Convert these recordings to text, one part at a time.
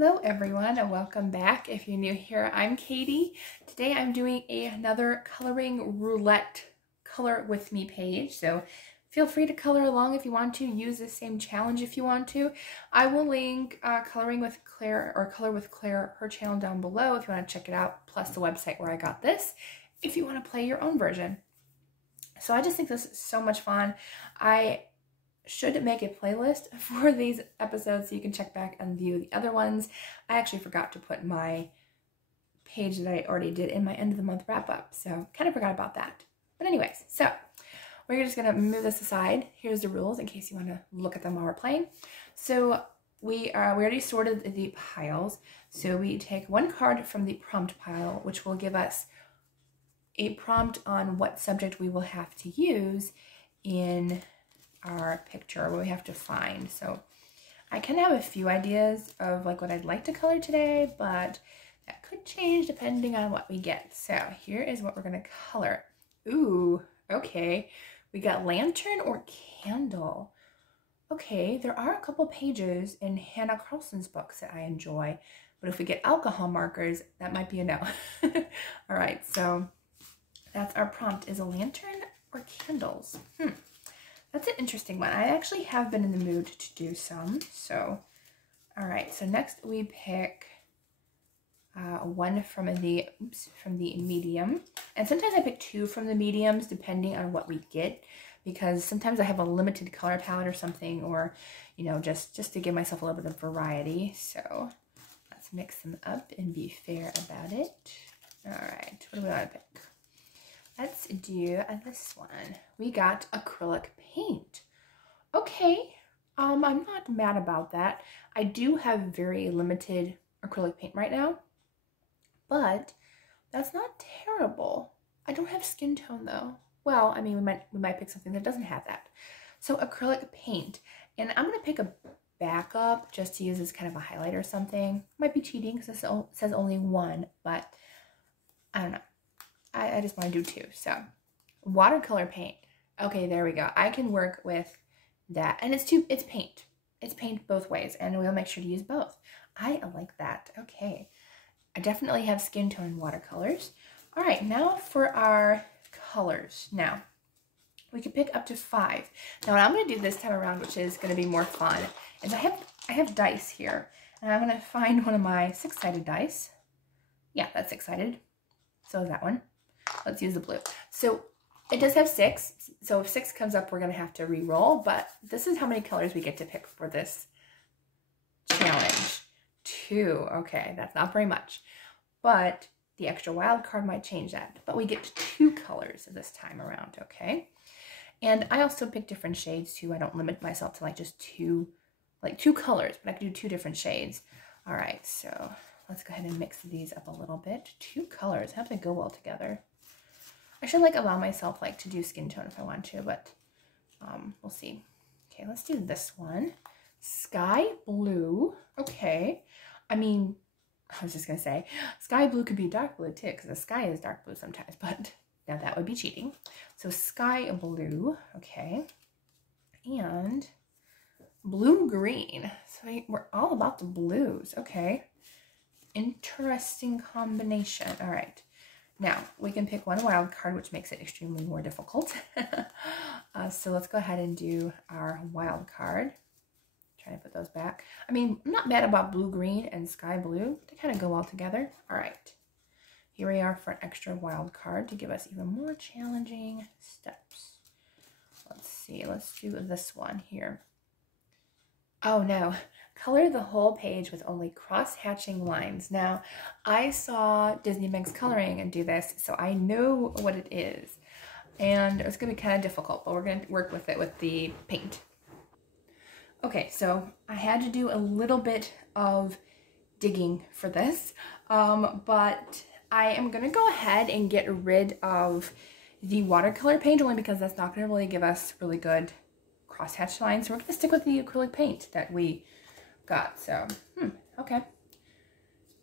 Hello everyone and welcome back. If you're new here, I'm Katie. Today I'm doing another coloring roulette color with me page. So feel free to color along if you want to. Use the same challenge if you want to. I will link Coloring with Claire or Color with Claire, her channel down below if you want to check it out, plus the website where I got this if you want to play your own version. So I just think this is so much fun. I should make a playlist for these episodes so you can check back and view the other ones. I actually forgot to put my page that I already did in my end of the month wrap up, so kind of forgot about that. But anyways, so we're just gonna move this aside. Here's the rules in case you want to look at them while we're playing. So we already sorted the piles. So we take one card from the prompt pile, which will give us a prompt on what subject we will have to use in our picture, what we have to find. So I kind of have a few ideas of like what I'd like to color today, but that could change depending on what we get. So here is what we're going to color. Ooh, okay. We got lantern or candle. Okay, there are a couple pages in Hannah Carlson's books that I enjoy, but if we get alcohol markers, that might be a no. All right, so that's our prompt, is a lantern or candles. That's an interesting one. I actually have been in the mood to do some. So, all right. So next we pick one from the medium, and sometimes I pick two from the mediums depending on what we get, because sometimes I have a limited color palette or something, or you know, just to give myself a little bit of variety. So let's mix them up and be fair about it. All right. What do we want to pick? Let's do this one. We got acrylic paint. Okay, I'm not mad about that. I do have very limited acrylic paint right now, but that's not terrible. I don't have skin tone though. Well, I mean, we might pick something that doesn't have that. So acrylic paint, and I'm gonna pick a backup just to use as kind of a highlight or something. Might be cheating because it says only one, but I don't know. I just want to do two. So watercolor paint. Okay, there we go. I can work with that. And it's paint. It's paint both ways, and we'll make sure to use both. I like that. Okay. I definitely have skin tone watercolors. All right, now for our colors. Now, we can pick up to 5. Now, what I'm going to do this time around, which is going to be more fun, is I have dice here, and I'm going to find one of my 6-sided dice. Yeah, that's 6-sided. So is that one. Let's use the blue. So it does have 6. So if 6 comes up, we're going to have to re-roll. But this is how many colors we get to pick for this challenge. 2. Okay, that's not very much. But the extra wild card might change that. But we get 2 colors this time around, okay? And I also pick different shades too. I don't limit myself to like just two colors, but I can do 2 different shades. All right, so let's go ahead and mix these up a little bit. 2 colors, how do they go well together? I should like allow myself like to do skin tone if I want to, but we'll see. Okay, let's do this one. Sky blue. Okay. I mean, I was just gonna say sky blue could be dark blue too, because the sky is dark blue sometimes, but now that would be cheating. So sky blue, okay. And blue green. So we're all about the blues, okay. Interesting combination. All right. Now, we can pick one wild card, which makes it extremely more difficult. So let's go ahead and do our wild card. Trying to put those back. I mean, I'm not mad about blue-green and sky blue. They kind of go well together. All right. Here we are for an extra wild card to give us even more challenging steps. Let's see. Let's do this one here. Oh, no. Color the whole page with only cross-hatching lines. Now, I saw Disney Meg's Coloring and do this, so I know what it is. And it's going to be kind of difficult, but we're going to work with it with the paint. Okay, so I had to do a little bit of digging for this, but I am going to go ahead and get rid of the watercolor paint only because that's not going to really give us really good cross-hatch lines. So we're going to stick with the acrylic paint that we got. So, okay.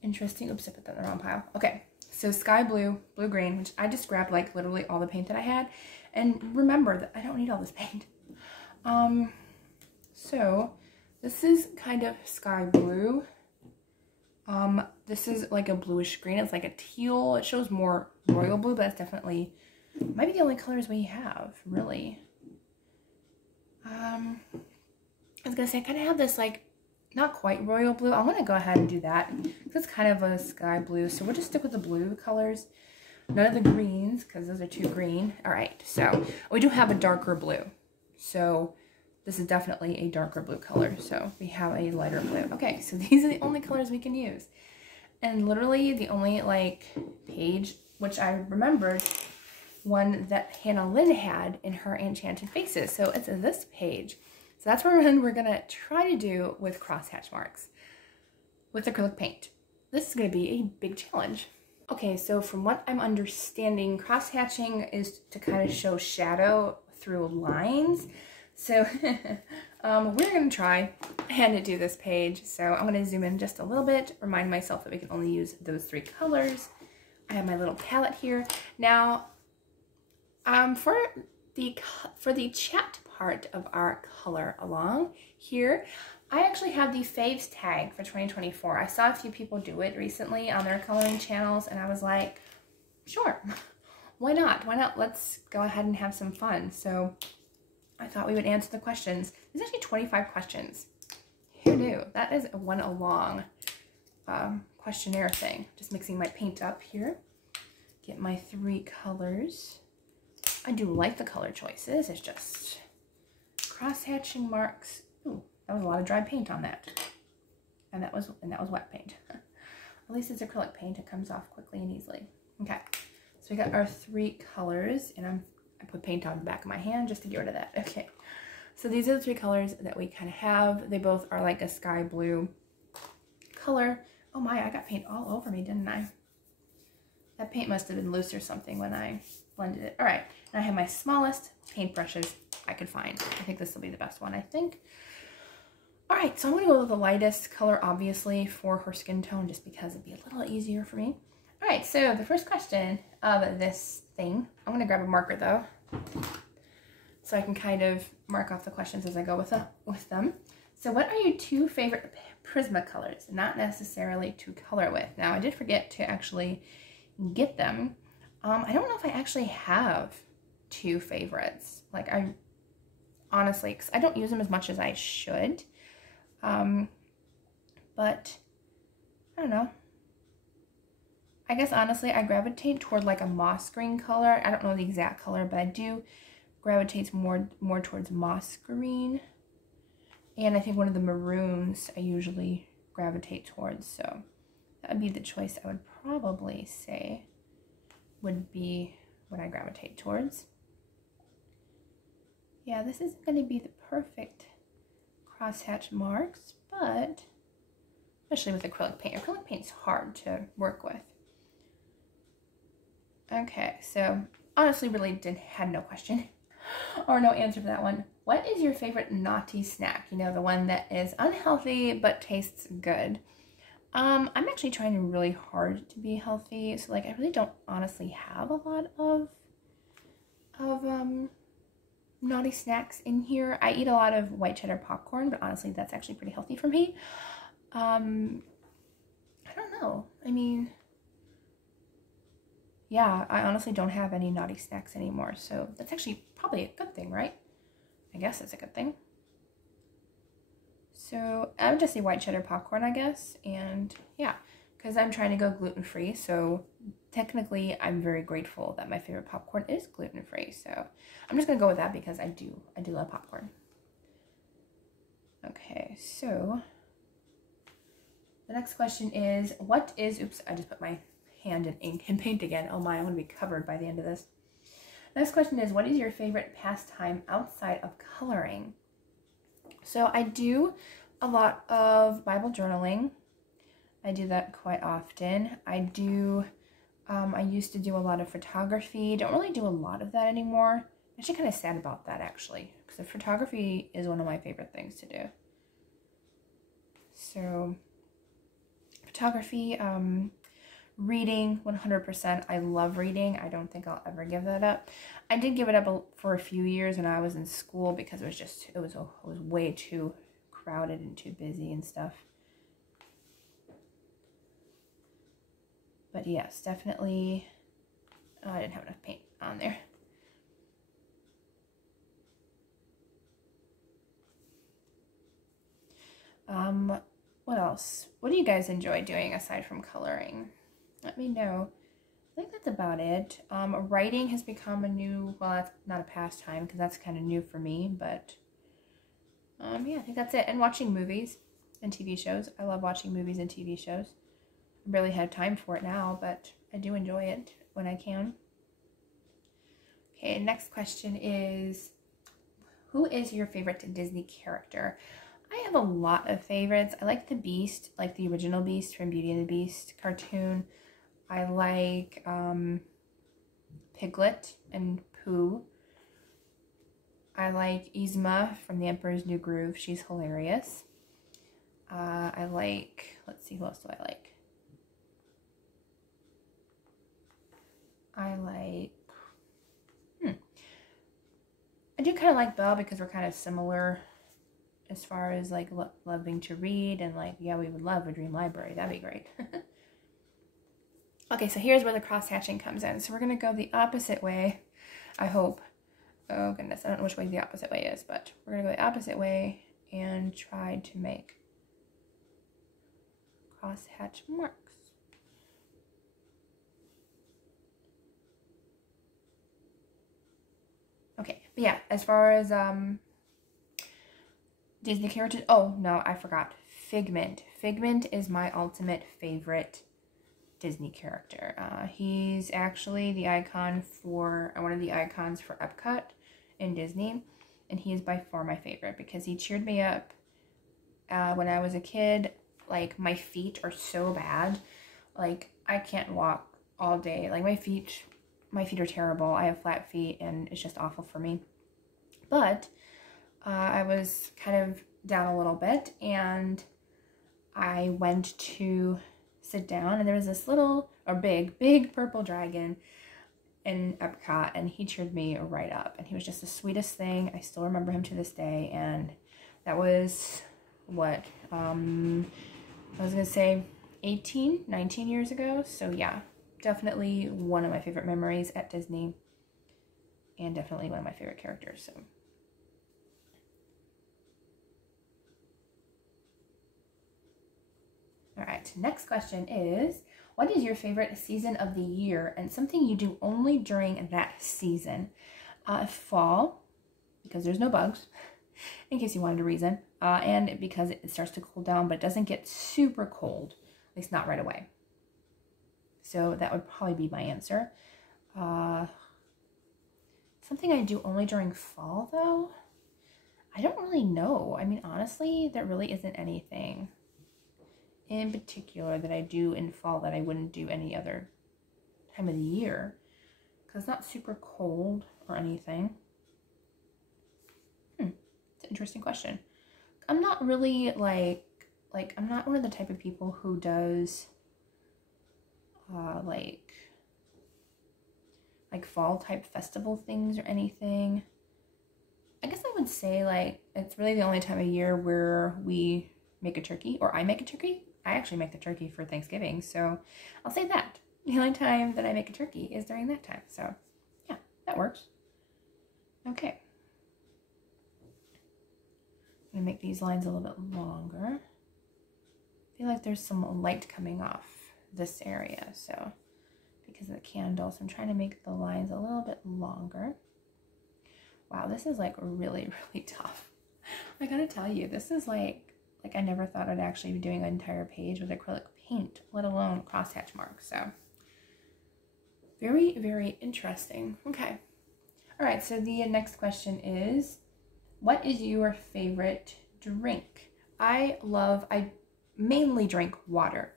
Interesting. Oops, I put that in the wrong pile. Okay, so sky blue, blue green, which I just grabbed like literally all the paint that I had. And remember that I don't need all this paint. So this is kind of sky blue. This is like a bluish green. It's like a teal. It shows more royal blue, but that's definitely, might be the only colors we have, really. I was gonna say, I kind of have this like, not quite royal blue. I'm gonna go ahead and do that. It's kind of a sky blue, so we'll just stick with the blue colors. None of the greens, because those are too green. All right, so we do have a darker blue. So this is definitely a darker blue color. So we have a lighter blue. Okay, so these are the only colors we can use. And literally the only like page, which I remembered, one that Hannah Lynn had in her Enchanted Faces. So it's this page. So that's what we're gonna try to do with crosshatch marks with acrylic paint. This is gonna be a big challenge. Okay, so from what I'm understanding, crosshatching is to kind of show shadow through lines. So we're gonna try and do this page. So I'm gonna zoom in just a little bit, remind myself that we can only use those 3 colors. I have my little palette here. Now, for the chat part of our color along here, I actually have the faves tag for 2024. I saw a few people do it recently on their coloring channels, and I was like, sure, why not? Why not? Let's go ahead and have some fun. So I thought we would answer the questions. There's actually 25 questions. Who knew? That is one a long questionnaire thing. Just mixing my paint up here. Get my 3 colors. I do like the color choices. It's just cross-hatching marks. Ooh, that was a lot of dry paint on that. And that was wet paint. At least it's acrylic paint. It comes off quickly and easily. Okay, so we got our 3 colors, and I put paint on the back of my hand just to get rid of that. Okay, so these are the 3 colors that we kind of have. They both are like a sky blue color. Oh my, I got paint all over me, didn't I? That paint must have been loose or something when I blended it. All right, and I have my smallest paintbrushes I could find. I think this will be the best one, I think. All right, so I'm gonna go with the lightest color, obviously, for her skin tone, just because it'd be a little easier for me. All right, so the first question of this thing, I'm gonna grab a marker though, so I can kind of mark off the questions as I go with them. So what are your 2 favorite Prismacolors? Not necessarily to color with. Now, I did forget to actually get them. I don't know if I actually have 2 favorites. Like, I honestly, because I don't use them as much as I should. But I don't know. I guess honestly I gravitate toward like a moss green color. I don't know the exact color, but I do gravitate more towards moss green. And I think one of the maroons I usually gravitate towards. So that would be the choice I would probably say would be what I gravitate towards. Yeah, this isn't going to be the perfect crosshatch marks, but especially with acrylic paint. Acrylic paint's hard to work with. Okay, so honestly really had no question or no answer for that one. What is your favorite naughty snack? You know, the one that is unhealthy but tastes good. I'm actually trying really hard to be healthy, so like I really don't honestly have a lot of naughty snacks in here. I eat a lot of white cheddar popcorn, but honestly that's actually pretty healthy for me. I don't know. I mean, yeah, I honestly don't have any naughty snacks anymore, so that's actually probably a good thing, right? I guess it's a good thing. So I would just say white cheddar popcorn, I guess, and yeah, because I'm trying to go gluten-free, so technically I'm very grateful that my favorite popcorn is gluten-free, so I'm just gonna go with that because I do love popcorn. Okay, so the next question is, what is, oops, I just put my hand in ink and paint again. Oh my, I'm gonna be covered by the end of this. Next question is, what is your favorite pastime outside of coloring? So I do a lot of Bible journaling. I do that quite often. I used to do a lot of photography. Don't really do a lot of that anymore. I'm actually kind of sad about that, actually, because photography is one of my favorite things to do. So photography, reading, 100%. I love reading. I don't think I'll ever give that up. I did give it up for a few years when I was in school because it was way too crowded and too busy and stuff. But yes, definitely, oh, I didn't have enough paint on there. What else? What do you guys enjoy doing aside from coloring? Let me know. I think that's about it. Writing has become a new, well, that's not a pastime because that's kind of new for me, but yeah, I think that's it. And watching movies and TV shows. I love watching movies and TV shows. I barely have time for it now, but I do enjoy it when I can. Okay, next question is, who is your favorite Disney character? I have a lot of favorites. I like the Beast, like the original Beast from Beauty and the Beast cartoon. I like Piglet and Pooh. I like Yzma from The Emperor's New Groove. She's hilarious. I like, let's see, who else do I like? I do kind of like Belle because we're kind of similar as far as like loving to read and like, yeah, we would love a dream library. That'd be great. Okay, so here's where the cross-hatching comes in. So we're going to go the opposite way, I hope. Oh goodness, I don't know which way the opposite way is, but we're going to go the opposite way and try to make cross-hatch marks. Okay, but yeah, as far as Disney characters, oh no, I forgot. Figment. Figment is my ultimate favorite Disney character. He's actually the icon for, one of the icons for Epcot in Disney, and he is by far my favorite because he cheered me up when I was a kid. Like, my feet are so bad. Like, I can't walk all day. Like, my feet are terrible. I have flat feet, and it's just awful for me. But I was kind of down a little bit, and I went to sit down, and there was this little, or big purple dragon in Epcot, and he cheered me right up, and he was just the sweetest thing. I still remember him to this day, and that was, what, I was going to say 19 years ago, so yeah, definitely one of my favorite memories at Disney, and definitely one of my favorite characters, so. All right, next question is, what is your favorite season of the year and something you do only during that season? Fall, because there's no bugs, in case you wanted a reason, and because it starts to cool down, but it doesn't get super cold, at least not right away. So that would probably be my answer. Something I do only during fall, though? I don't really know. I mean, honestly, there really isn't anything in particular that I do in fall that I wouldn't do any other time of the year, because it's not super cold or anything. It's an interesting question. I'm not really like I'm not one of the type of people who does like fall type festival things or anything. I guess I would say like it's really the only time of year where we make a turkey, or I make a turkey. I actually make the turkey for Thanksgiving, so I'll say that. The only time that I make a turkey is during that time, so yeah, that works. Okay. I'm gonna make these lines a little bit longer. I feel like there's some light coming off this area, so because of the candle, so I'm trying to make the lines a little bit longer. Wow, this is like really tough. I gotta tell you, this is like I never thought I'd actually be doing an entire page with acrylic paint, let alone crosshatch marks. So very interesting. Okay. All right, so the next question is, what is your favorite drink? I mainly drink water,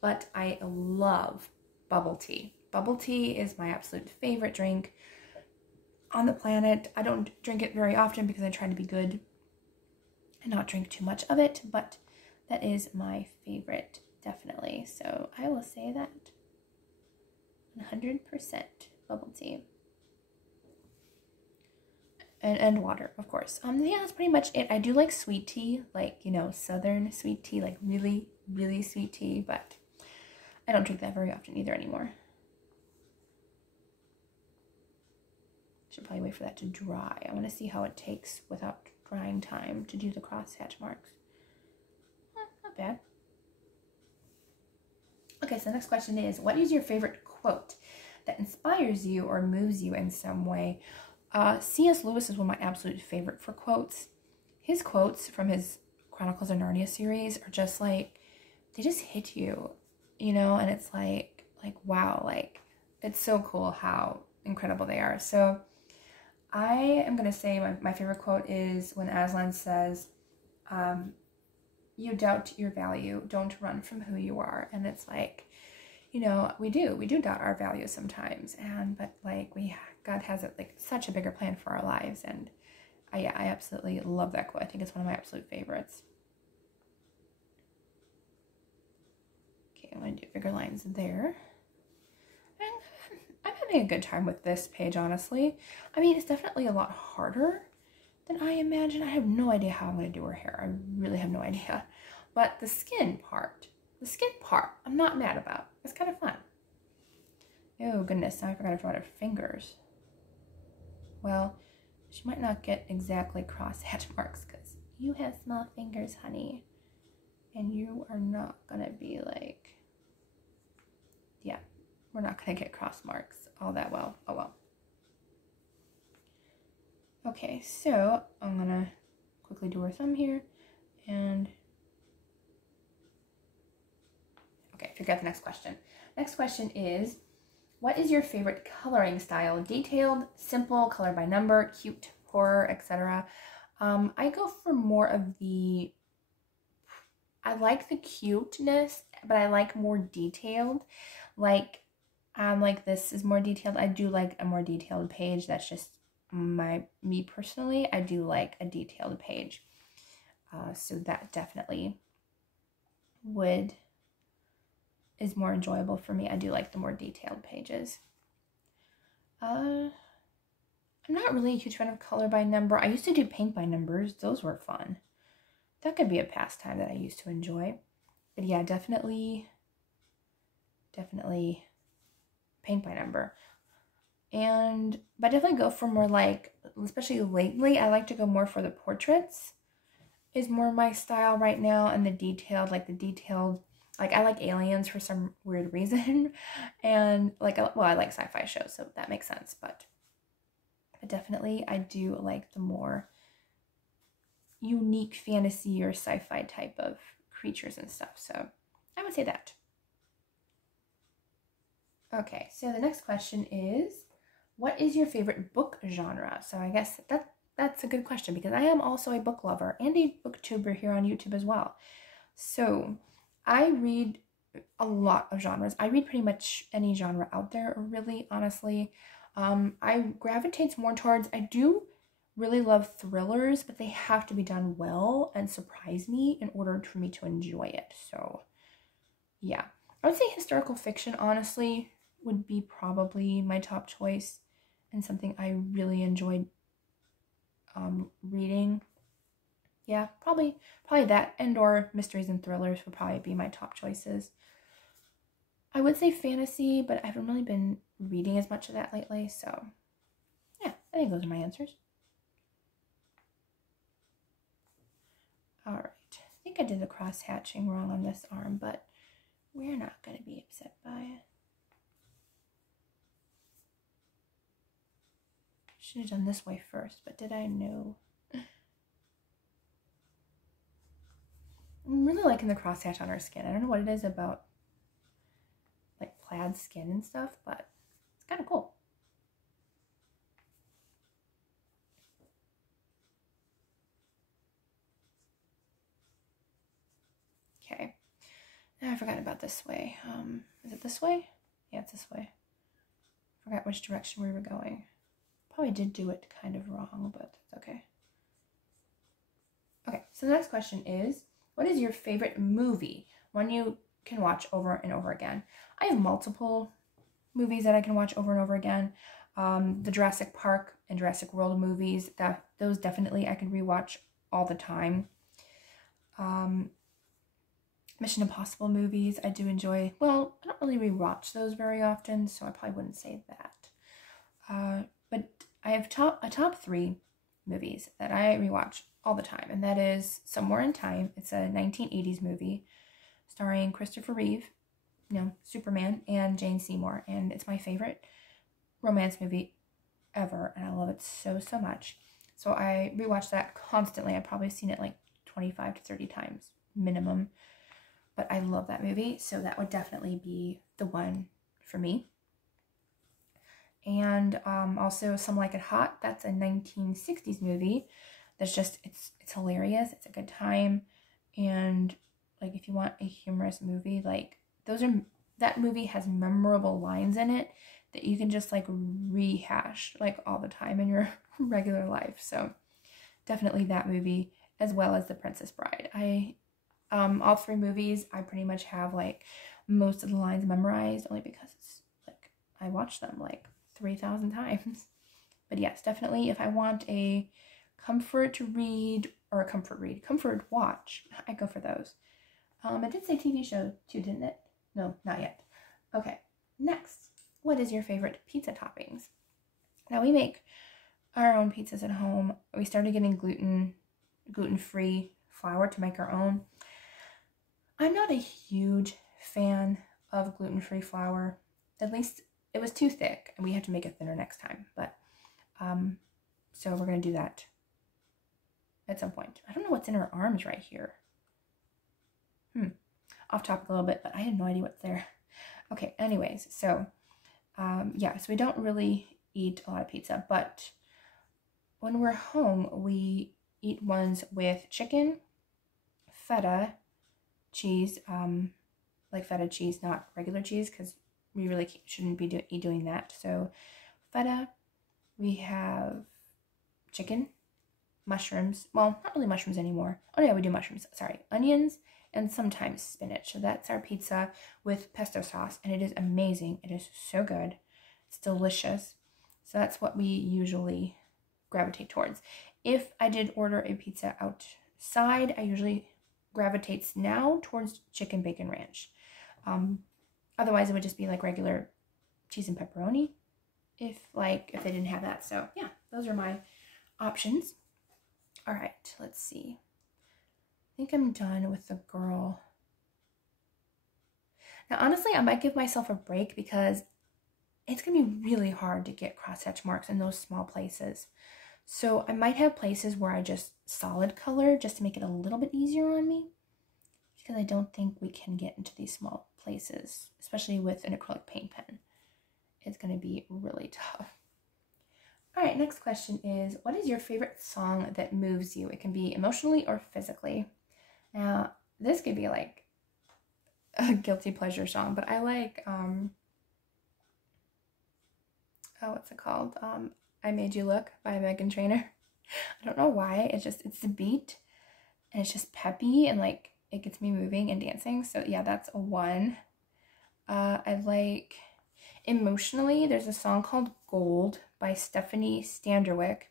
but I love bubble tea. Bubble tea is my absolute favorite drink on the planet. I don't drink it very often because I try to be good and not drink too much of it, but that is my favorite, definitely. So I will say that 100% bubble tea. And water, of course. Yeah, that's pretty much it. I do like sweet tea, like, you know, southern sweet tea, like really sweet tea, but I don't drink that very often either anymore. Should probably wait for that to dry. I want to see how it takes without drying time to do the crosshatch marks. Not bad. Okay, so the next question is, what is your favorite quote that inspires you or moves you in some way? C.S. Lewis is one of my absolute favorite for quotes. His quotes from his Chronicles of Narnia series are just like, they just hit you, you know, and it's like wow, like it's so cool how incredible they are. So I am going to say my favorite quote is when Aslan says, you doubt your value, don't run from who you are. And it's like, you know, we do doubt our value sometimes, but like God has it like such a bigger plan for our lives. And I absolutely love that quote. I think it's one of my absolute favorites. Okay, I'm going to do bigger lines there. And I'm having a good time with this page, honestly. I mean, it's definitely a lot harder than I imagined. I have no idea how I'm going to do her hair. I really have no idea. But the skin part, I'm not mad about. It's kind of fun. Oh, goodness. Now I forgot to draw her fingers. Well, she might not get exactly crosshatch marks because you have small fingers, honey. And you are not going to be like, yeah, we're not going to get cross marks all that well. Oh, well. Okay, so I'm going to quickly do her thumb here. And, okay, figure out the next question. Next question is, what is your favorite coloring style? Detailed, simple, color by number, cute, horror, etc. I go for more of the, I like the cuteness, but I like more detailed. Like this is more detailed. I do like a more detailed page. That's just me personally. I do like a detailed page. So that definitely is more enjoyable for me. I do like the more detailed pages. I'm not really a huge fan of color by number. I used to do paint by numbers. Those were fun. That could be a pastime that I used to enjoy. But yeah, definitely paint by number. But definitely go for more like, especially lately, I like to go more for the portraits. Is more my style right now, and the detailed, like I like aliens for some weird reason, and like, well, I like sci-fi shows, so that makes sense, but definitely I do like the more unique fantasy or sci-fi type of creatures and stuff, so I would say that. Okay, so the next question is, what is your favorite book genre? So I guess that's a good question because I am also a book lover and a booktuber here on YouTube as well. So I read a lot of genres. I read pretty much any genre out there, really, honestly. I gravitate more towards, I do really love thrillers, but they have to be done well and surprise me in order for me to enjoy it. So yeah, I would say historical fiction, honestly, would be probably my top choice and something I really enjoyed reading. Yeah, probably that, and or mysteries and thrillers would probably be my top choices. I would say fantasy, but I haven't really been reading as much of that lately, so yeah, I think those are my answers. All right, I think I did the cross hatching wrong on this arm, but we're not going to be upset by it. Should have done this way first, but did I know? I'm really liking the crosshatch on her skin. I don't know what it is about like plaid skin and stuff, but it's kind of cool. Okay. Now I forgot about this way. Is it this way? Yeah, it's this way. Forgot which direction we were going. Probably did do it kind of wrong, but it's okay. Okay, so the next question is, what is your favorite movie? One you can watch over and over again. I have multiple movies that I can watch over and over again. The Jurassic Park and Jurassic World movies, those definitely I can rewatch all the time. Mission Impossible movies, I do enjoy. Well, I don't really rewatch those very often, so I probably wouldn't say that. But I have a top 3 movies that I rewatch all the time, and that is Somewhere in Time. It's a 1980s movie starring Christopher Reeve, Superman, and Jane Seymour, and it's my favorite romance movie ever, and I love it so much. So I rewatch that constantly. I've probably seen it like 25 to 30 times minimum, but I love that movie, so that would definitely be the one for me. And also Some Like It Hot. That's a 1960s movie that's just, it's hilarious. It's a good time. And like, if you want a humorous movie, like that movie has memorable lines in it that you can just like rehash like all the time in your regular life. So definitely that movie, as well as The Princess Bride. All 3 movies, I pretty much have like most of the lines memorized, only because it's like I watched them like 3,000 times. But yes, definitely if I want a comfort watch, I go for those. It did say TV show too, didn't it? No, not yet. Okay, next, what is your favorite pizza toppings? Now, we make our own pizzas at home. We started getting gluten-free flour to make our own. I'm not a huge fan of gluten-free flour. At least it was too thick, and we have to make it thinner next time. But so we're gonna do that at some point. I don't know what's in her arms right here. Off topic a little bit, but I had no idea what's there. Okay, anyways, so yeah, so we don't really eat a lot of pizza, but when we're home, we eat ones with chicken, feta, cheese, like feta cheese, not regular cheese, because we really shouldn't be doing that. So feta, we have chicken, mushrooms, well, not really mushrooms anymore. Oh yeah, we do mushrooms, sorry, onions, and sometimes spinach. So that's our pizza with pesto sauce, and it is amazing. It is so good. It's delicious. So that's what we usually gravitate towards. If I did order a pizza outside, I usually gravitates now towards chicken bacon ranch. Otherwise it would just be like regular cheese and pepperoni if they didn't have that. So yeah, those are my options. All right, let's see. I think I'm done with the girl. Now, honestly, I might give myself a break because it's going to be really hard to get crosshatch marks in those small places. So I might have places where I just solid color just to make it a little bit easier on me, because I don't think we can get into these small places, especially with an acrylic paint pen. It's going to be really tough. All right, next question is, what is your favorite song that moves you? It can be emotionally or physically. Now, this could be like a guilty pleasure song, but I like, what's it called? I Made You Look by Meghan Trainor. I don't know why, it's the beat, and it's just peppy, and like, it gets me moving and dancing. So yeah, that's a 1. I like, emotionally, there's a song called Gold by Stephanie Standerwick.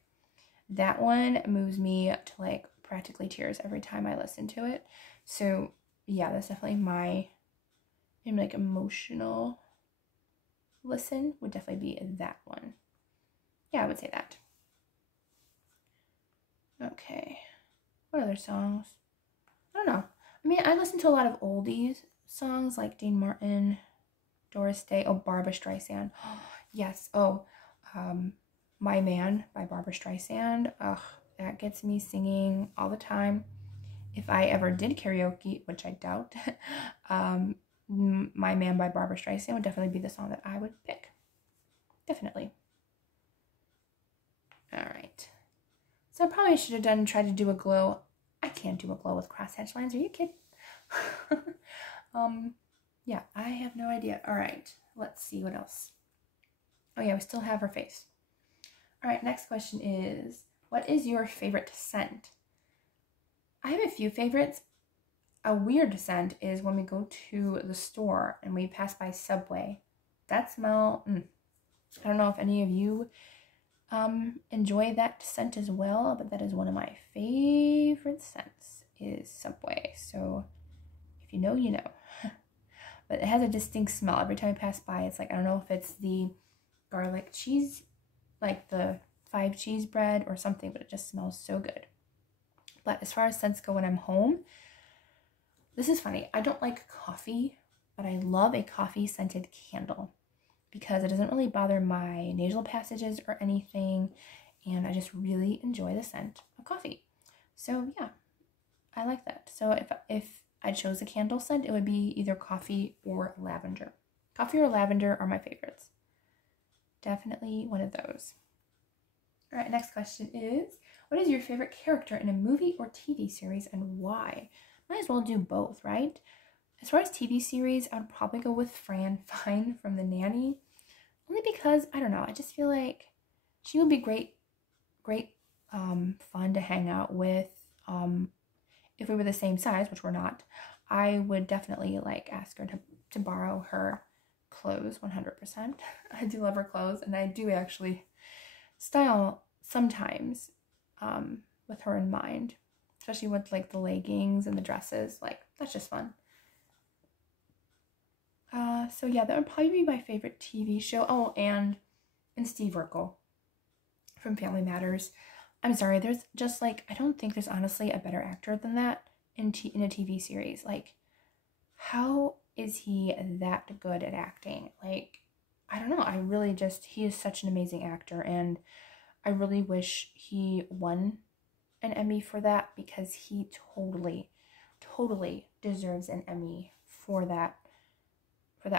That one moves me to like practically tears every time I listen to it. So yeah, that's definitely my like emotional listen, would definitely be that one. Yeah, I would say that. Okay, what other songs? I don't know. I mean, I listen to a lot of oldies songs like Dean Martin, Doris Day, Barbra Streisand. Yes, My Man by Barbra Streisand. Ugh, that gets me singing all the time. If I ever did karaoke, which I doubt, My Man by Barbra Streisand would definitely be the song that I would pick. Definitely. All right. So I probably should have tried to do a glow. I can't do a glow with crosshatch lines. Are you kidding? Yeah, I have no idea. All right, let's see what else. Oh yeah, we still have her face. All right, next question is, what is your favorite scent? I have a few favorites. A weird scent is when we go to the store and we pass by Subway. That smell, I don't know if any of you enjoy that scent as well, but that is one of my favorite scents, is Subway. So If you know, you know. But it has a distinct smell. Every time I pass by, it's like, I don't know if it's the garlic cheese, like the 5 cheese bread or something, but it just smells so good. But as far as scents go when I'm home, this is funny. I don't like coffee, but I love a coffee scented candle because it doesn't really bother my nasal passages or anything, and I just really enjoy the scent of coffee. So yeah, I like that. So if I chose a candle scent, it would be either coffee or lavender. Coffee or lavender are my favorites. Definitely one of those. All right, next question is, what is your favorite character in a movie or TV series and why? Might as well do both, right? As far as TV series, I would probably go with Fran Fine from The Nanny. Only because, I don't know, I just feel like she would be great fun to hang out with. If we were the same size, which we're not, I would definitely like ask her to borrow her clothes 100%. I do love her clothes, and I do actually style sometimes with her in mind, especially with like the leggings and the dresses. Like, that's just fun. So yeah, that would probably be my favorite TV show. Oh, and Steve Urkel from Family Matters. I'm sorry, there's just like, I don't think there's honestly a better actor than that in a TV series. Like, how is he that good at acting? Like, I don't know. I really just, he is such an amazing actor, and I really wish he won an Emmy for that because he totally deserves an Emmy for that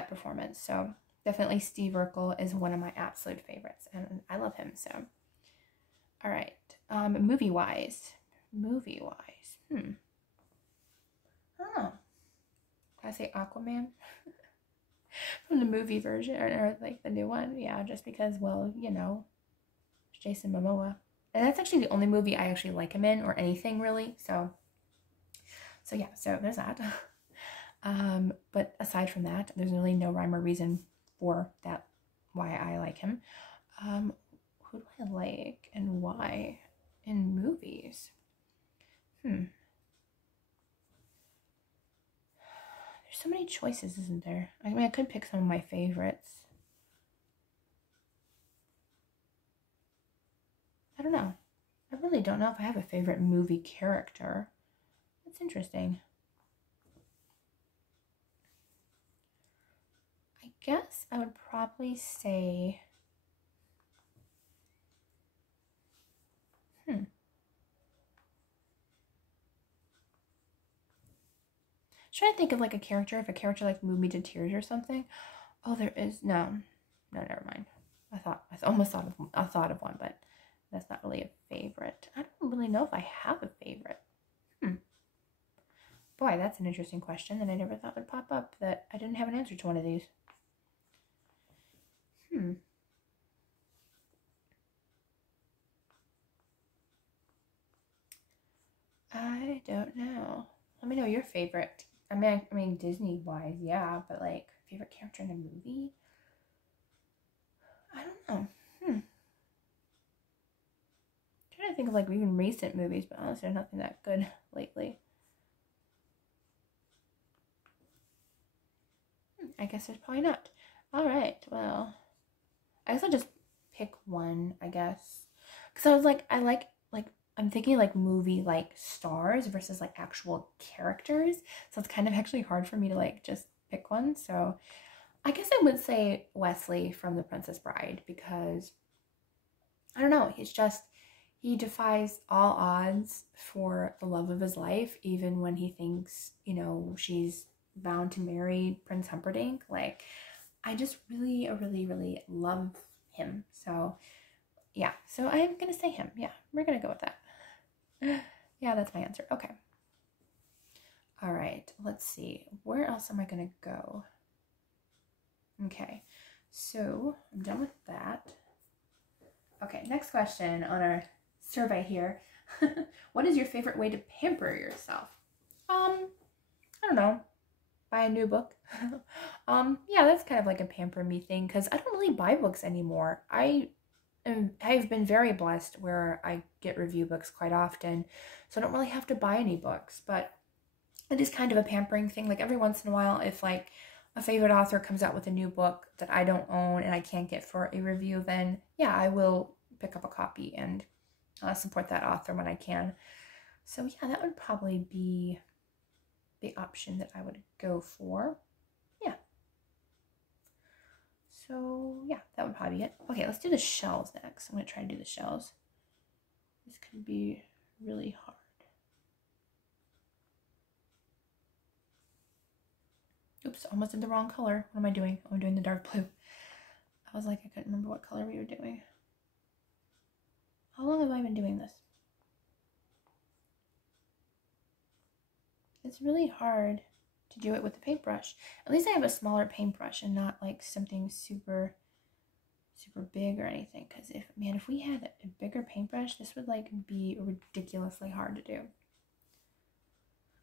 performance. So definitely Steve Urkel is one of my absolute favorites, and I love him. So, all right. Movie-wise. I don't know. Did I say Aquaman? From the movie version, or like the new one? Yeah, just because, well, you know, it's Jason Momoa. And that's actually the only movie I actually like him in, or anything really. So yeah, so there's that. But aside from that, there's really no rhyme or reason for that, why I like him. Who do I like and why in movies? There's so many choices, isn't there? I mean, I could pick some of my favorites. I don't know. I really don't know if I have a favorite movie character. That's interesting. I guess I would probably say... Should I think of like a character, if a character like moved me to tears or something? Oh, there is, no, never mind. I almost thought of one, but that's not really a favorite. I don't really know if I have a favorite. Boy, that's an interesting question that I never thought would pop up, that I didn't have an answer to one of these. I don't know. Let me know your favorite. I mean Disney-wise, yeah, but like favorite character in a movie? I don't know. I'm trying to think of like even recent movies, but honestly, there's nothing that good lately. I guess there's probably not. All right, well, I guess I'll just pick one, I guess. Because I was like, I'm thinking like movie like stars versus like actual characters. So it's kind of actually hard for me to like just pick one. So I guess I would say Wesley from The Princess Bride, because I don't know, he defies all odds for the love of his life, even when he thinks, you know, she's bound to marry Prince Humperdinck. Like, I just really really love him. So yeah, so I'm gonna say him. Yeah, we're gonna go with that. Yeah, that's my answer. Okay. All right, let's see. Where else am I gonna go? Okay, so I'm done with that. Okay, next question on our survey here. What is your favorite way to pamper yourself? I don't know. Buy a new book. Yeah, that's kind of like a pamper me thing, because I don't really buy books anymore. I've been very blessed where I get review books quite often, so I don't really have to buy any books. But it is kind of a pampering thing. Like every once in a while, if like a favorite author comes out with a new book that I don't own and I can't get for a review, then yeah, I will pick up a copy and support that author when I can. So yeah, that would probably be the option that I would go for. Yeah. So yeah, that would probably be it. Okay, let's do the shells next. I'm going to try to do the shells. This could be really hard. Oops, almost did the wrong color. What am I doing? Oh, I'm doing the dark blue. I was like, I couldn't remember what color we were doing. How long have I been doing this? It's really hard to do it with the paintbrush. At least I have a smaller paintbrush and not like something super big or anything. Because if we had a bigger paintbrush, this would like be ridiculously hard to do.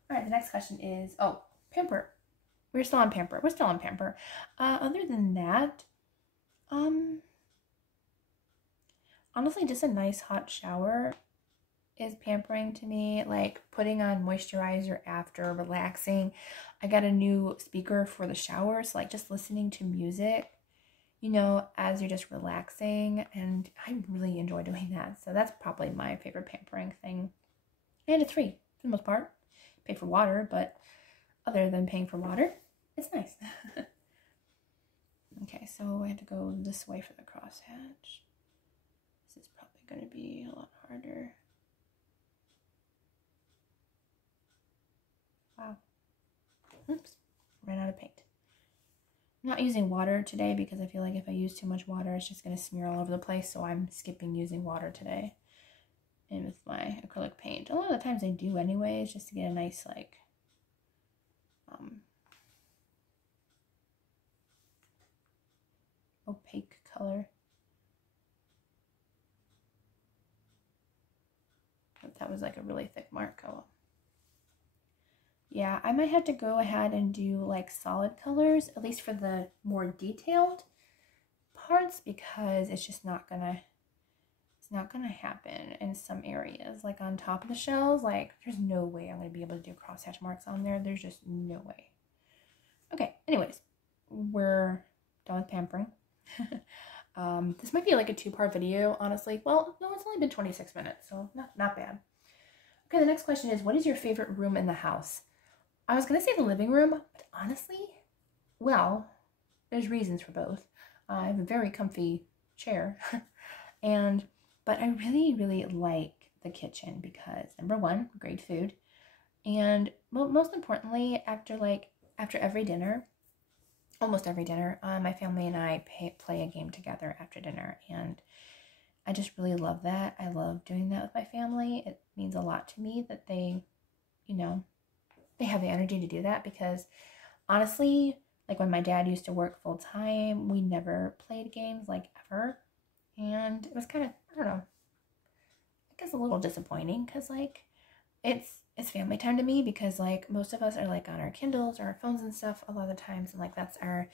All right, the next question is, oh, pamper. We're still on pamper. We're still on pamper. Other than that, honestly, just a nice hot shower is pampering to me. Like putting on moisturizer after relaxing. I got a new speaker for the shower, so like just listening to music, you know, as you're just relaxing, and I really enjoy doing that. So that's probably my favorite pampering thing. And it's free for the most part. Pay for water, but other than paying for water, it's nice. Okay, so I have to go this way for the crosshatch. This is probably going to be a lot harder. Wow. Oops, ran out of paint. I'm not using water today because I feel like if I use too much water, it's just going to smear all over the place, so I'm skipping using water today. And with my acrylic paint. A lot of the times I do anyways, just to get a nice, like, opaque color. That was like a really thick mark. Oh, yeah, I might have to go ahead and do like solid colors, at least for the more detailed parts, because it's just not gonna happen in some areas. Like on top of the shells, like there's no way I'm gonna be able to do crosshatch marks on there. There's just no way. Okay, anyways, we're done with pampering. This might be like a 2-part video, honestly. Well, no, it's only been 26 minutes, so not bad. Okay, the next question is, what is your favorite room in the house? I was gonna say the living room, but honestly, well, there's reasons for both. I have a very comfy chair, but I really like the kitchen because number one, great food, and most importantly, after every dinner, almost every dinner, my family and I play a game together after dinner, and I just really love that. I love doing that with my family. It means a lot to me that they, you know, they have the energy to do that, because honestly, like when my dad used to work full time, we never played games like ever, and it was kind of, I don't know, I guess a little disappointing, because like it's family time to me, because like most of us are like on our Kindles or our phones and stuff a lot of the times, and like that's our,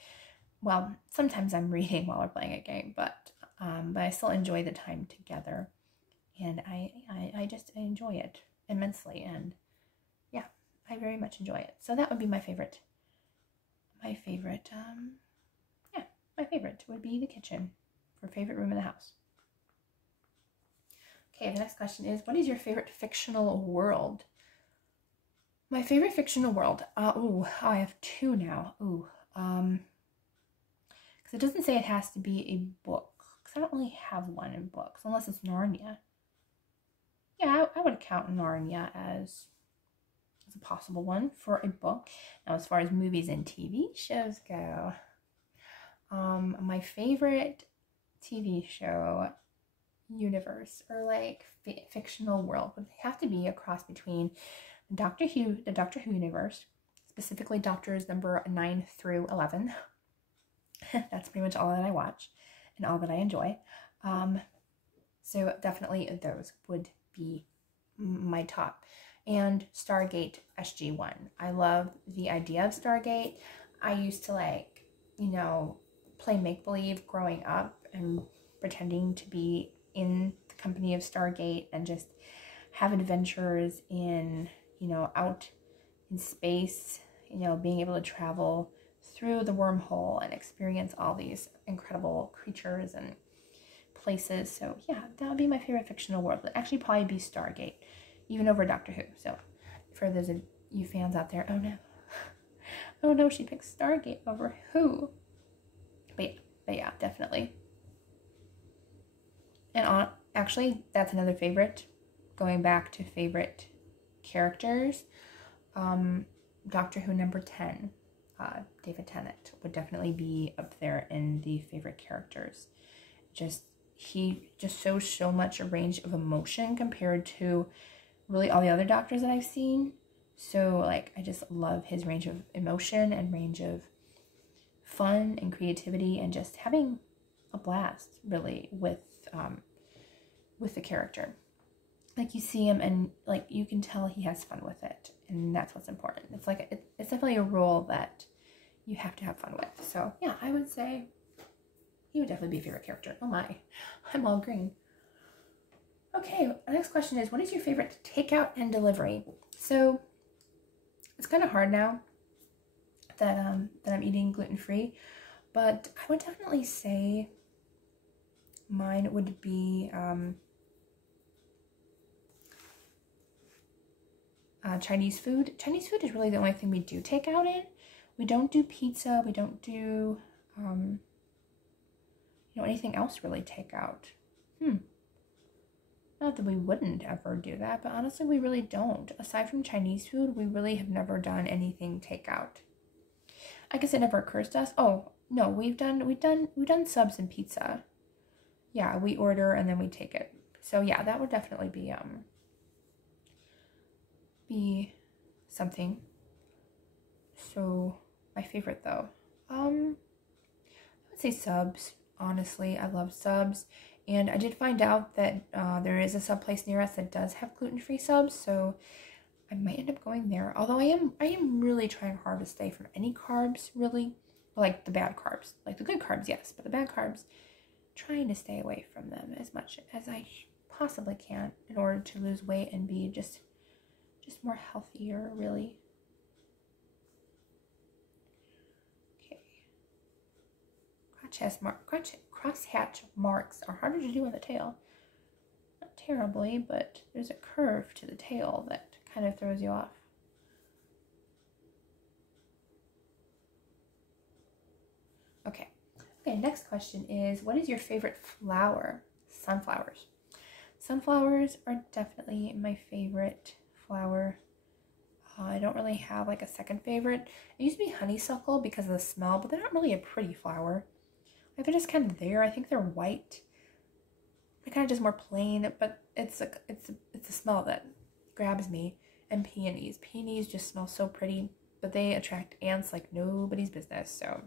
well, sometimes I'm reading while we're playing a game, but I still enjoy the time together, and I just enjoy it immensely, and yeah, I very much enjoy it. So that would be my favorite. My favorite would be the kitchen for favorite room in the house. Okay, the next question is, what is your favorite fictional world? My favorite fictional world, I have 2 now. Because it doesn't say it has to be a book, because I don't really have one in books, unless it's Narnia. Yeah, I would count Narnia as a possible one for a book. Now, as far as movies and TV shows go, my favorite TV show universe, or like fictional world, would have to be a cross between the Doctor Who universe, specifically Doctors number 9 through 11. That's pretty much all that I watch and all that I enjoy. So definitely those would be my top. And Stargate SG-1. I love the idea of Stargate. I used to like, you know, play make-believe growing up and pretending to be in the company of Stargate and just have adventures in, you know, out in space, you know, being able to travel through the wormhole and experience all these incredible creatures and places. So yeah, that would be my favorite fictional world. It'd actually probably be Stargate, even over Doctor Who. So for those of you fans out there, oh no. Oh no, she picked Stargate over Who. But yeah, definitely. And actually, that's another favorite. Going back to favorite characters, Doctor Who number 10, David Tennant, would definitely be up there in the favorite characters. He just shows so much a range of emotion compared to really all the other doctors that I've seen. So, like, I just love his range of emotion and range of fun and creativity and just having a blast, really, with the character. Like, you see him and, like, you can tell he has fun with it, and that's what's important. It's like, it's definitely a role that you have to have fun with. So, yeah, I would say he would definitely be a favorite character. Oh my, I'm all green. Okay, our next question is, what is your favorite takeout and delivery? So, it's kind of hard now that I'm eating gluten-free, but I would definitely say mine would be Chinese food. Chinese food is really the only thing we do take out in. We don't do pizza. We don't do anything else really take out. Not that we wouldn't ever do that, but honestly, we really don't. Aside from Chinese food, we really have never done anything takeout. I guess it never occurs to us. Oh no, we've done subs and pizza. Yeah, we order and then we take it. So yeah, that would definitely be something. So my favorite though, I would say subs. Honestly, I love subs. And I did find out that there is a sub place near us that does have gluten-free subs, so I might end up going there. Although I am really trying hard to stay from any carbs, really. Like the bad carbs. Like the good carbs, yes, but the bad carbs, trying to stay away from them as much as I possibly can in order to lose weight and be just more healthier, really. Okay. Crosshatch marks are harder to do on the tail. Not terribly, but there's a curve to the tail that kind of throws you off. Okay, next question is, what is your favorite flower? Sunflowers. Sunflowers are definitely my favorite flower. I don't really have like a second favorite. It used to be honeysuckle because of the smell, but they're not really a pretty flower. Like, they're just kind of there. I think they're white. They're kind of just more plain, but it's the smell that grabs me. And peonies. Peonies just smell so pretty, but they attract ants like nobody's business. So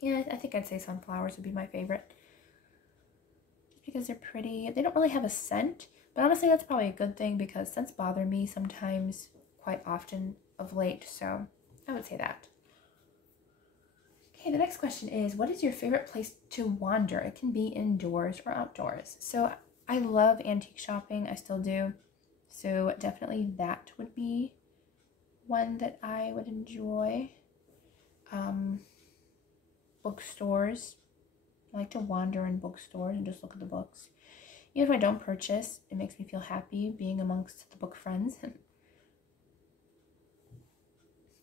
yeah, I think I'd say sunflowers would be my favorite. Just because they're pretty. They don't really have a scent, but honestly that's probably a good thing because scents bother me sometimes, quite often of late, so I would say that. Okay, the next question is, what is your favorite place to wander? It can be indoors or outdoors. So I love antique shopping, I still do. So definitely that would be one that I would enjoy. Bookstores. I like to wander in bookstores and just look at the books. Even if I don't purchase, it makes me feel happy being amongst the book friends.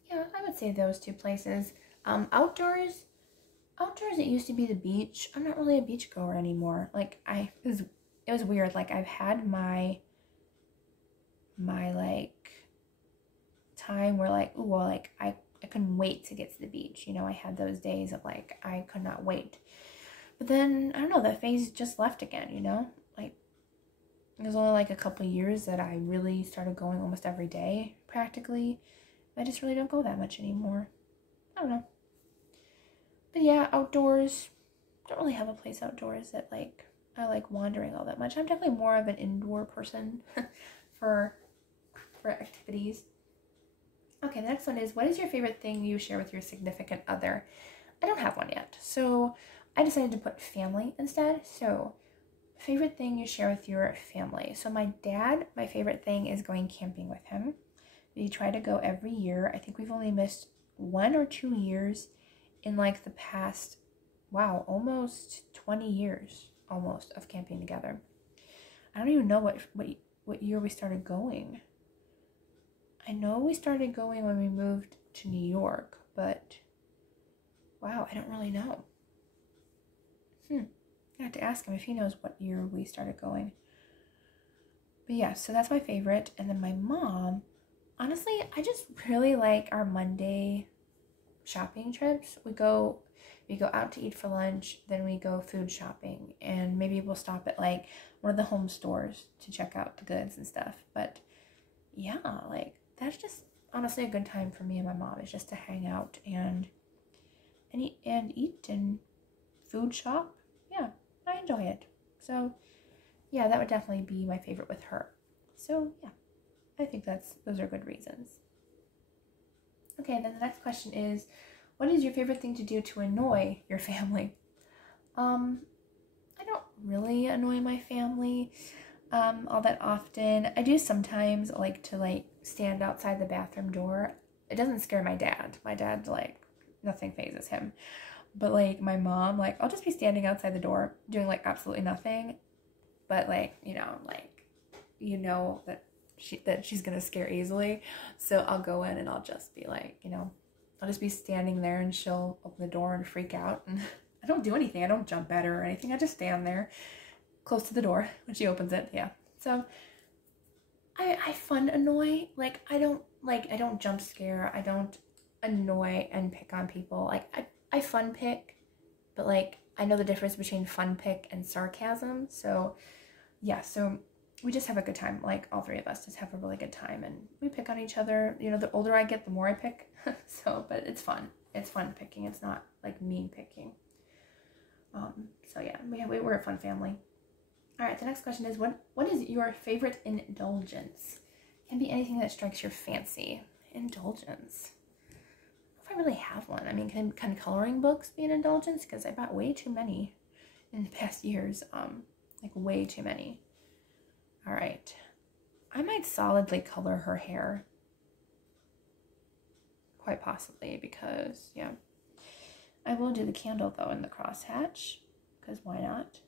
Yeah, I would say those two places. Outdoors, it used to be the beach. I'm not really a beach goer anymore. Like, it was weird. Like, I've had my like time where like, ooh, well, like I couldn't wait to get to the beach. You know, I had those days of like, I could not wait. But then, I don't know, that phase just left again, you know? Like, it was only like a couple years that I really started going almost every day, practically. I just really don't go that much anymore. I don't know. But yeah, outdoors, don't really have a place outdoors that like I like wandering all that much. I'm definitely more of an indoor person for activities. Okay, the next one is, what is your favorite thing you share with your significant other? I don't have one yet, so I decided to put family instead. So, favorite thing you share with your family. So my dad, my favorite thing is going camping with him. We try to go every year. I think we've only missed 1 or 2 years in like the past, wow, almost 20 years almost of camping together. I don't even know what year we started going. I know we started going when we moved to New York, but wow, I don't really know. I have to ask him if he knows what year we started going. But yeah, so that's my favorite. And then my mom, honestly, I just really like our Monday shopping trips. We go out to eat for lunch, then we go food shopping, and maybe we'll stop at like one of the home stores to check out the goods and stuff. But yeah, like that's just honestly a good time for me and my mom, is just to hang out and eat and food shop. Yeah, I enjoy it. So yeah, that would definitely be my favorite with her. So yeah, I think those are good reasons. Okay, then the next question is, what is your favorite thing to do to annoy your family? I don't really annoy my family all that often. I do sometimes like to stand outside the bathroom door. It doesn't scare my dad. My dad, like, nothing phases him. But like my mom, like I'll just be standing outside the door doing like absolutely nothing. But like, that she's gonna scare easily. So I'll go in and I'll just be like, I'll just be standing there and she'll open the door and freak out. And I don't do anything. I don't jump at her or anything. I just stand there close to the door when she opens it. Yeah. So I fun annoy. Like I don't jump scare. I don't annoy and pick on people. Like I fun pick, but like I know the difference between fun pick and sarcasm. So yeah, so we just have a good time. Like all three of us just have a really good time, and we pick on each other. The older I get, the more I pick. So, but it's fun. It's fun picking. It's not like mean picking. So yeah, we're a fun family. All right, the next question is, what is your favorite indulgence? Can be anything that strikes your fancy. Indulgence. I don't know if I really have one. I mean, can coloring books be an indulgence? Because I bought way too many in the past years. Like way too many. All right. I might solidly color her hair. Quite possibly, because, yeah. I will do the candle, though, in the crosshatch, because why not?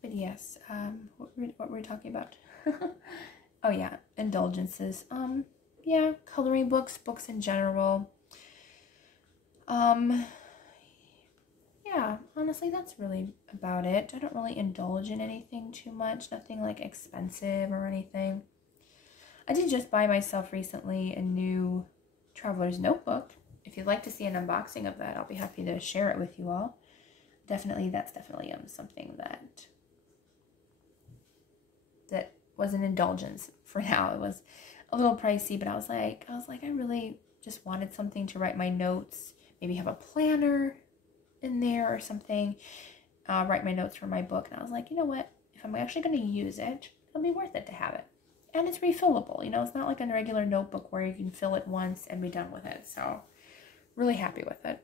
But yes, what were we talking about? Oh yeah, indulgences. Yeah, coloring books in general. Yeah, honestly, that's really about it. I don't really indulge in anything too much. Nothing like expensive or anything. I did just buy myself recently a new traveler's notebook. If you'd like to see an unboxing of that, I'll be happy to share it with you all. That's definitely something that was an indulgence for now. It was a little pricey, but I was like, I really just wanted something to write my notes, maybe have a planner in there or something, write my notes for my book. And I was like, you know what? If I'm actually going to use it, it'll be worth it to have it. And it's refillable. it's not like a regular notebook where you can fill it once and be done with it. So really happy with it.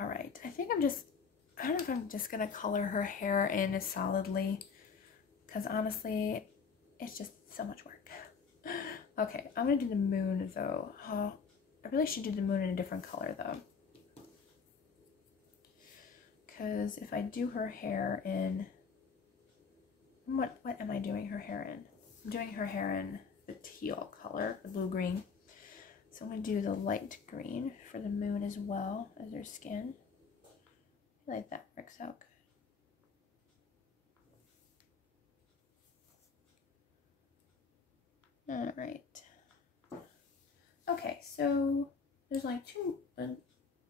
All right. I think I don't know if I'm just going to color her hair in solidly, because honestly, it's just so much work. Okay, I'm going to do the moon, though. Oh, I really should do the moon in a different color, though. Because if I do her hair in... What am I doing her hair in? I'm doing her hair in the teal color, the blue-green. So I'm going to do the light green for the moon as well as her skin. I feel like that works out good. All right. Okay, so there's like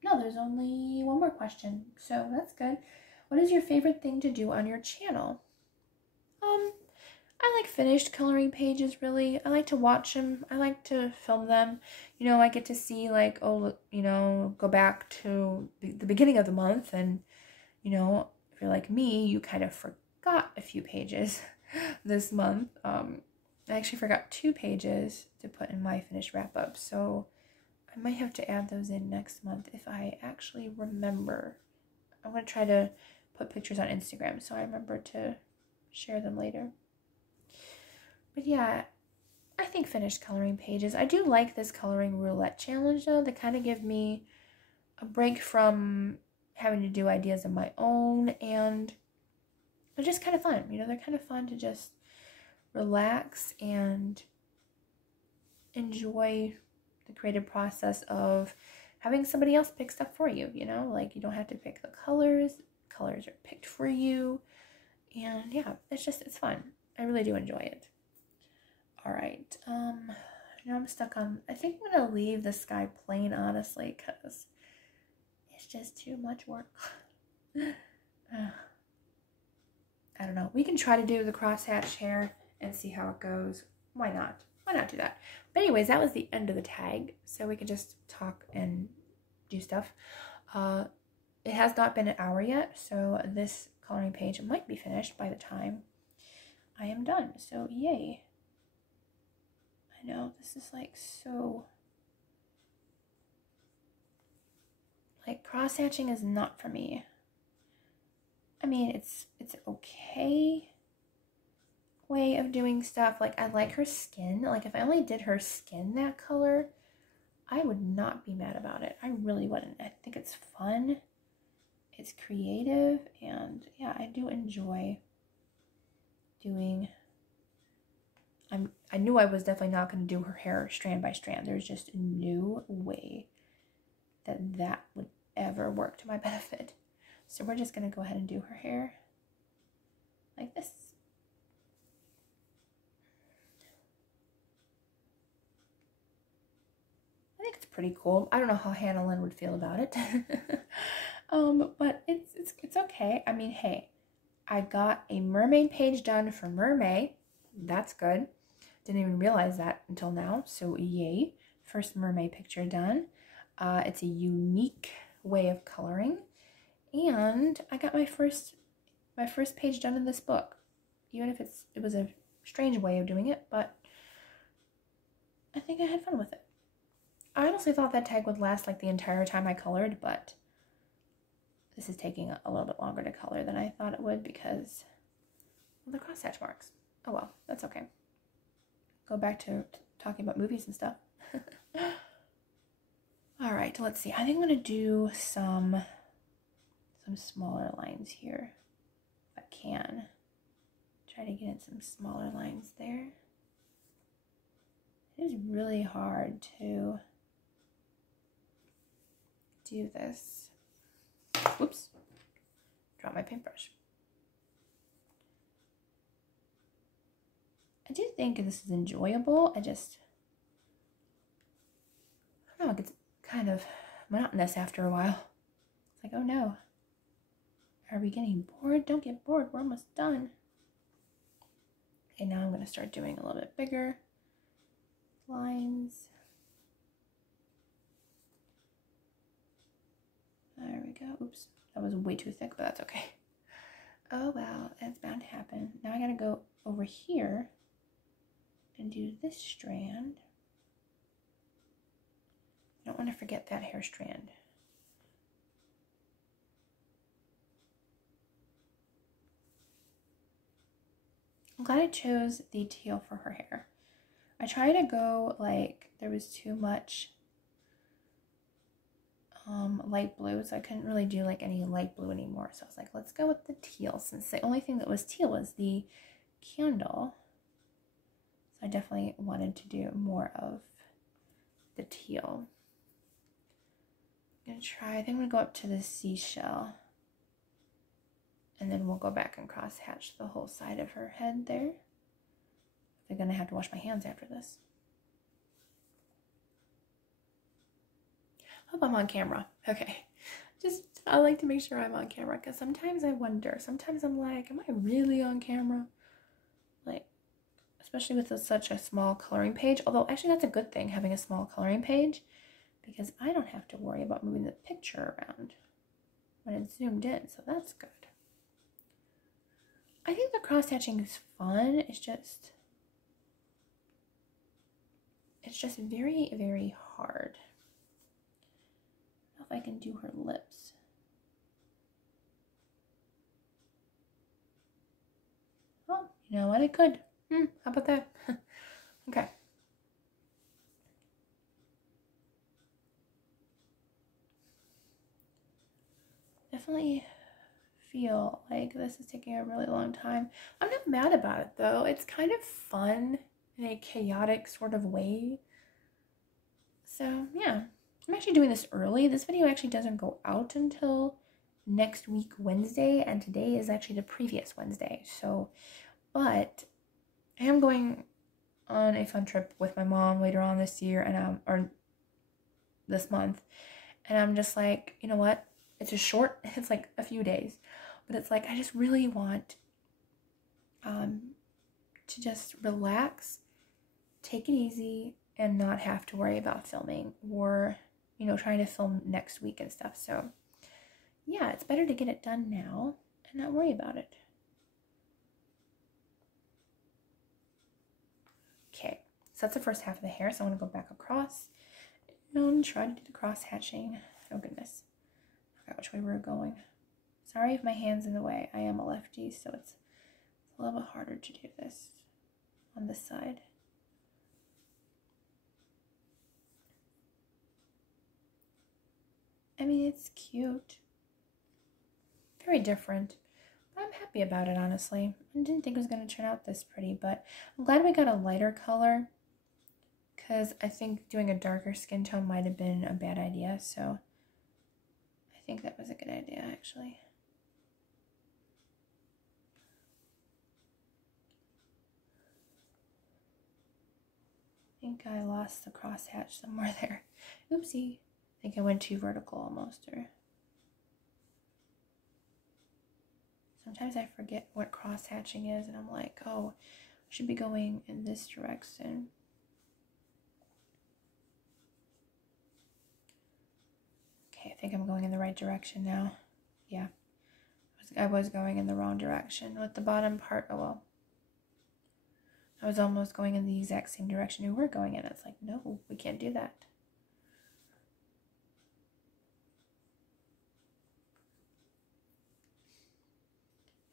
no, there's only one more question, so that's good. What is your favorite thing to do on your channel? I like finished coloring pages, really. I like to watch them. I like to film them. I get to see, like, go back to the beginning of the month, and, if you're like me, you kind of forgot a few pages this month. I actually forgot 2 pages to put in my finished wrap-up, so I might have to add those in next month if I actually remember. I'm going to try to put pictures on Instagram, so I remember to share them later. But yeah, I think finished coloring pages. I do like this coloring roulette challenge though. They kind of give me a break from having to do ideas of my own, and they're just kind of fun. You know, they're kind of fun to just relax and enjoy the creative process of having somebody else pick stuff for you, you know? Like, you don't have to pick the colors. Colors are picked for you. And yeah, it's fun. I really do enjoy it. All right. Now I'm stuck on, I think I'm going to leave the sky plain, honestly, because it's just too much work. I don't know. We can try to do the crosshatch hair and see how it goes. Why not? Why not do that? But anyways, that was the end of the tag. So we can just talk and do stuff. It has not been an hour yet, so this coloring page might be finished by the time I am done. So yay. I know, this is like so... Like, cross-hatching is not for me. I mean, it's okay way of doing stuff. Like, I like her skin. Like, if I only did her skin that color, I would not be mad about it. I really wouldn't. I think it's fun. It's creative. And yeah, I do enjoy doing... I knew I was definitely not going to do her hair strand by strand. There's just no way that would ever work to my benefit. So we're just going to go ahead and do her hair like this. I think it's pretty cool. I don't know how Hannah Lynn would feel about it. But it's okay. I mean, hey, I got a mermaid page done for Mermaid. That's good. Didn't even realize that until now. So yay. First mermaid picture done. It's a unique way of coloring. And I got my first page done in this book. Even if it was a strange way of doing it, but I think I had fun with it. I honestly thought that tag would last like the entire time I colored, but this is taking a little bit longer to color than I thought it would because of the crosshatch marks. Oh well, that's okay. Go back to talking about movies and stuff. All right, let's see. I think I'm going to do some smaller lines here, if I can. Try to get in some smaller lines there. It is really hard to do this. Whoops, drop my paintbrush. I do think this is enjoyable. I don't know, it gets kind of monotonous after a while. It's like, oh no, are we getting bored? Don't get bored, we're almost done. Okay, now I'm going to start doing a little bit bigger lines. There we go. Oops, that was way too thick, but that's okay. Oh well, that's bound to happen. Now I gotta go over here and do this strand. I don't want to forget that hair strand. I'm glad I chose the teal for her hair. I tried to go like there was too much light blue, so I couldn't really do like any light blue anymore. So I was like, let's go with the teal, since the only thing that was teal was the candle. So I definitely wanted to do more of the teal. I'm gonna try, I think I'm gonna go up to the seashell, and then we'll go back and cross hatch the whole side of her head there. I'm gonna have to wash my hands after this. Hope I'm on camera. Okay. I like to make sure I'm on camera, because sometimes I wonder. Sometimes I'm like, am I really on camera? Like, especially with such a small coloring page. Although, actually, that's a good thing, having a small coloring page, because I don't have to worry about moving the picture around when it's zoomed in. So that's good. I think the cross hatching is fun. It's just very, very hard. I don't know if I can do her lips. You know what? I could. How about that? Okay. Definitely feel like this is taking a really long time. I'm not mad about it though. It's kind of fun in a chaotic sort of way. So yeah, I'm actually doing this early. This video actually doesn't go out until next week Wednesday, and today is actually the previous Wednesday. So, but I am going on a fun trip with my mom later on this year, and or this month, and I'm just like, you know what? It's just short. It's like a few days, but it's like I just really want to just relax, take it easy, and not have to worry about filming or, you know, trying to film next week and stuff. So yeah, it's better to get it done now and not worry about it. Okay, so that's the first half of the hair. So I want to go back across and try to do the cross hatching. Oh goodness, I forgot which way we were going. Sorry if my hand's in the way. I am a lefty, so it's a little bit harder to do this on this side. I mean, it's cute. Very different. But I'm happy about it, honestly. I didn't think it was going to turn out this pretty, but I'm glad we got a lighter color, because I think doing a darker skin tone might have been a bad idea, so I think that was a good idea, actually. I think I lost the crosshatch somewhere there. Oopsie. I think I went too vertical almost, or sometimes I forget what cross-hatching is, and I'm like, oh, I should be going in this direction. Okay, I think I'm going in the right direction now. Yeah, I was going in the wrong direction with the bottom part. Oh well. I was almost going in the exact same direction we were going in. It's like, no, we can't do that.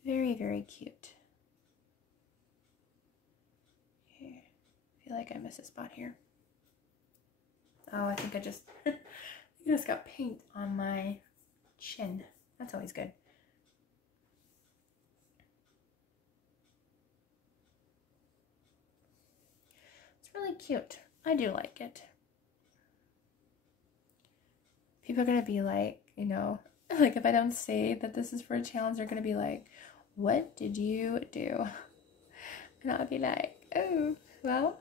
Very, very cute. Here. I feel like I missed a spot here. Oh, I think I just got paint on my chin. That's always good. It's really cute. I do like it. People are gonna be like, you know, like if I don't say that this is for a challenge, they're gonna be like, what did you do? And I'll be like, oh, well,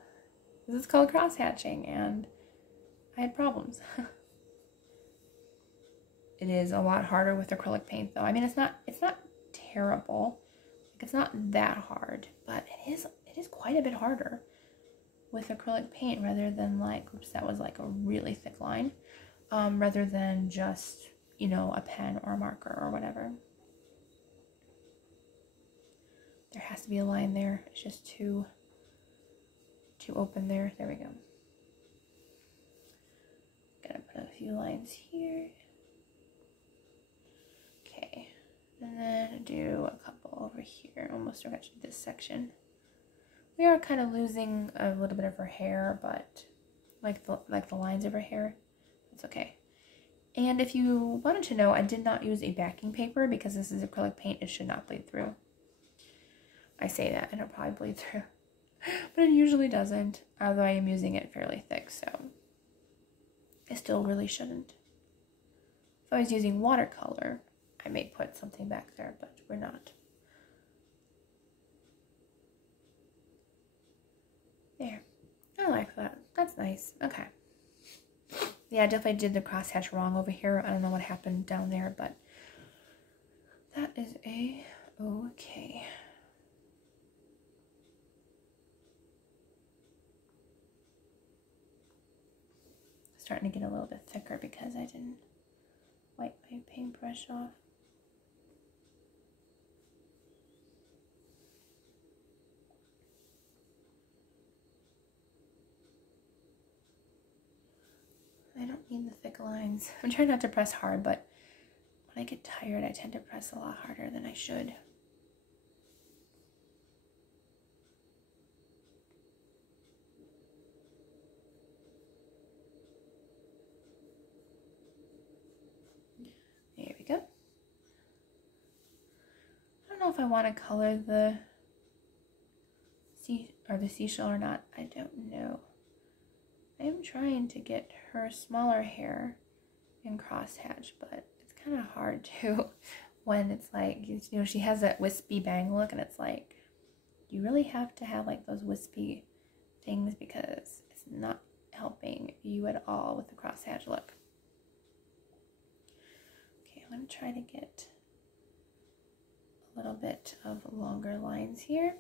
this is called cross hatching, and I had problems. It is a lot harder with acrylic paint, though. I mean, it's not terrible. Like, it's not that hard, but it is quite a bit harder with acrylic paint rather than like, oops, that was like a really thick line, rather than just, you know, a pen or a marker or whatever. There has to be a line there. It's just too open there. There we go. Gotta put a few lines here. Okay, and then do a couple over here. Almost forgot to do this section. We are kind of losing a little bit of her hair, but like the lines of her hair, it's okay. And if you wanted to know, I did not use a backing paper because this is acrylic paint. It should not bleed through. I say that and it'll probably bleed through, but it usually doesn't, although I am using it fairly thick, so it still really shouldn't. If I was using watercolor, I may put something back there, but we're not. There. I like that. That's nice. Okay. Yeah, I definitely did the crosshatch wrong over here. I don't know what happened down there, but that is okay. Starting to get a little bit thicker because I didn't wipe my paintbrush off. I don't need the thick lines. I'm trying not to press hard, but when I get tired, I tend to press a lot harder than I should. want to color the seashell or not. I don't know. I am trying to get her smaller hair in crosshatch, but it's kind of hard to when it's like, you know, she has that wispy bang look, and it's like, you really have to have like those wispy things because it's not helping you at all with the crosshatch look. Okay, I'm going to try to get a little bit of longer lines here.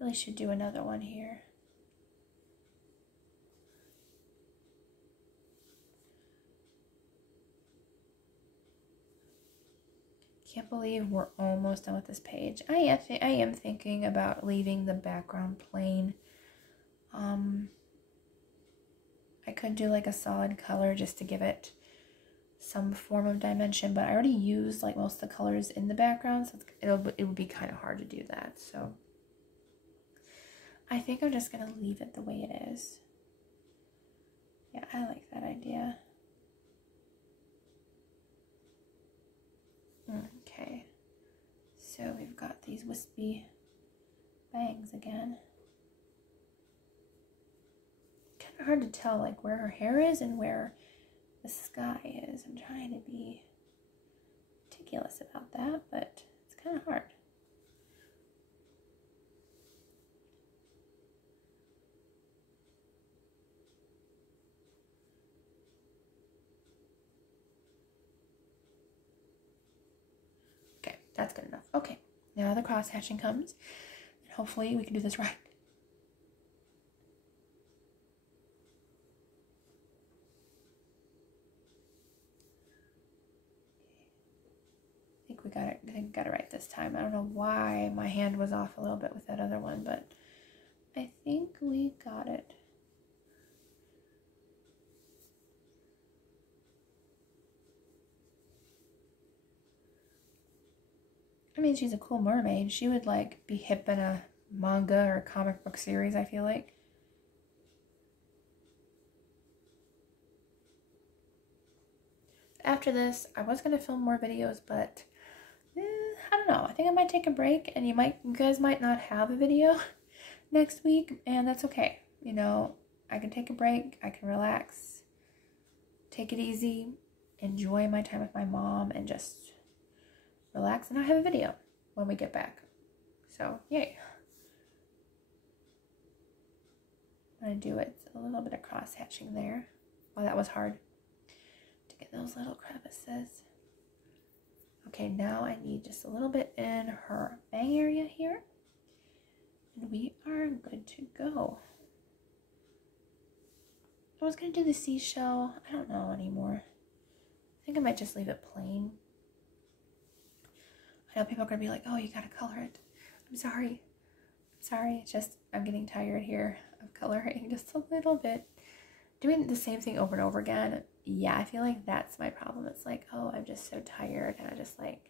Really should do another one here. Can't believe we're almost done with this page. I am thinking about leaving the background plain. I could do like a solid color just to give it some form of dimension, but I already used like most of the colors in the background, so it would be kind of hard to do that. So I think I'm just gonna leave it the way it is. Yeah, I like that idea. Okay, so we've got these wispy bangs again. Kind of hard to tell like where her hair is and where the sky is. I'm trying to be meticulous about that, but it's kind of hard. That's good enough. Okay, now the cross hatching comes, and hopefully we can do this right. I think we got it. I think we got it right this time. I don't know why my hand was off a little bit with that other one, but I think we got it. I mean, she's a cool mermaid. She would like be hip in a manga or comic book series, I feel like. After this, I was going to film more videos, but I don't know. I think I might take a break, and you guys might not have a video next week, and that's okay. You know, I can take a break, I can relax, take it easy, enjoy my time with my mom, and just relax and not have a video when we get back. So, yay. I'm going to do it a little bit of cross hatching there. Oh, that was hard to get those little crevices. Okay, now I need just a little bit in her bang area here. And we are good to go. I was going to do the seashell. I don't know anymore. I think I might just leave it plain. I know people are going to be like, oh, you got to color it. I'm sorry. It's just I'm getting tired here of coloring just a little bit. Doing the same thing over and over again. Yeah, I feel like that's my problem. It's like, oh, I'm just so tired, and I just like,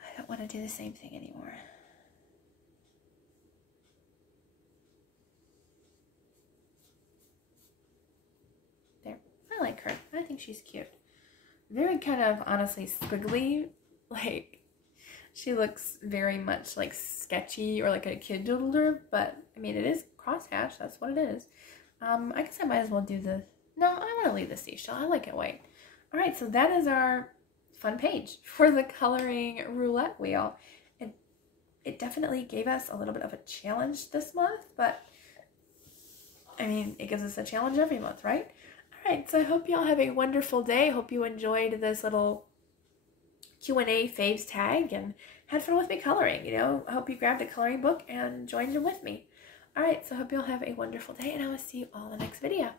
I don't want to do the same thing anymore. There. I like her. I think she's cute. Very kind of, honestly, squiggly. Like, she looks very much like sketchy or like a kid doodler, but I mean, it is crosshatch. That's what it is. I guess I might as well do the, no, I want to leave the seashell. I like it white. All right, so that is our fun page for the coloring roulette wheel. It definitely gave us a little bit of a challenge this month, but I mean, it gives us a challenge every month, right? All right, so I hope y'all have a wonderful day. I hope you enjoyed this little Q&A faves tag and had fun with me coloring. You know, I hope you grabbed a coloring book and joined in with me. All right, so I hope y'all have a wonderful day, and I will see you all in the next video.